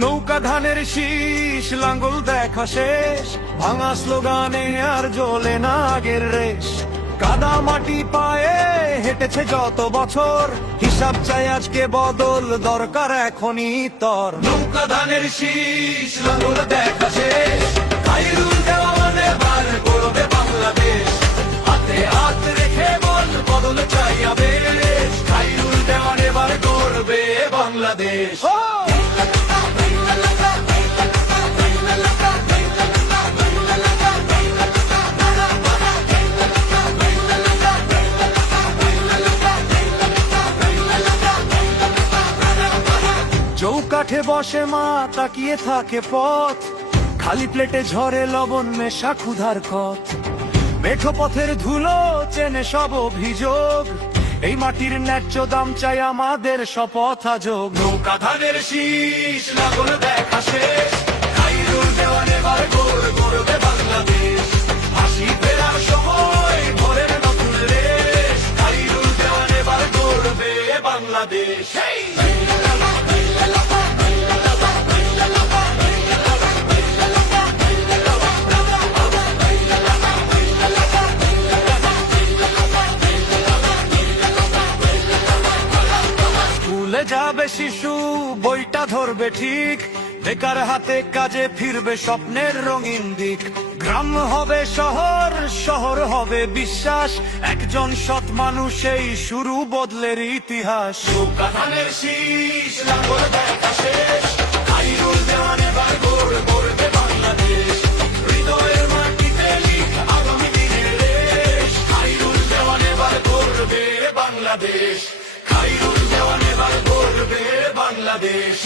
নৌকা ধানের শীষ, লাঙ্গল দেখা শেষ, ভাঙা স্লোগানে আর জ্বলে না আগের রেশ। কাদা মাটি পায়ে হেঁটেছে যত বছর, হিসাব চাই আজকে বদল, দরকার এখনই তর। নৌকা ধানের শীষ, লাঙ্গল দেখা শেষ, খাইরুল দেওয়ান এবার গড়বে বাংলাদেশ। হাতে হাত রেখে বল বদল চাই আবেশ, খাইরুল দেওয়ান এবার গড়বে বাংলাদেশ। চৌকাঠে বসে মা তাকিয়ে থাকে পথ, খালি প্লেটে ঝরে লবণ মেশা ক্ষুধার কত। মেঠো পথের ধুলো চেনে সব অভিযোগ, এই মাটির ন্যায্য দাম চাই আমাদের শপথ আযোগ। নৌকা ধানের শীষ, লাঙ্গল দেখা শেষ, খাইরুল দেওয়ান এবার গড়বে বাংলাদেশ। হাসি ফেরার সময় ভোরের নতুন রেশ, খাইরুল দেওয়ান এবার গড়বে বাংলাদেশ। স্কুলে যাবে শিশু, বইটা ধরবে ঠিক, বেকার হাতে কাজে ফিরবে স্বপ্নের রঙিন দিক। গ্রাম হবে শহর, শহর হবে বিশ্বাস, একজন সৎ মানুষেই শুরু বদলের ইতিহাস। নৌকা ধানের শীষ, লাঙ্গল দেখা শেষ, খাইরুল দেওয়ান এবার গড়বে বাংলাদেশ। হৃদয়ের মাটিতে লিখ আগামী দিনের রেশ, খাইরুল দেওয়ান এবার গড়বে বাংলাদেশ। খাইরুল দেওয়ান এবার গড়বে বাংলাদেশ।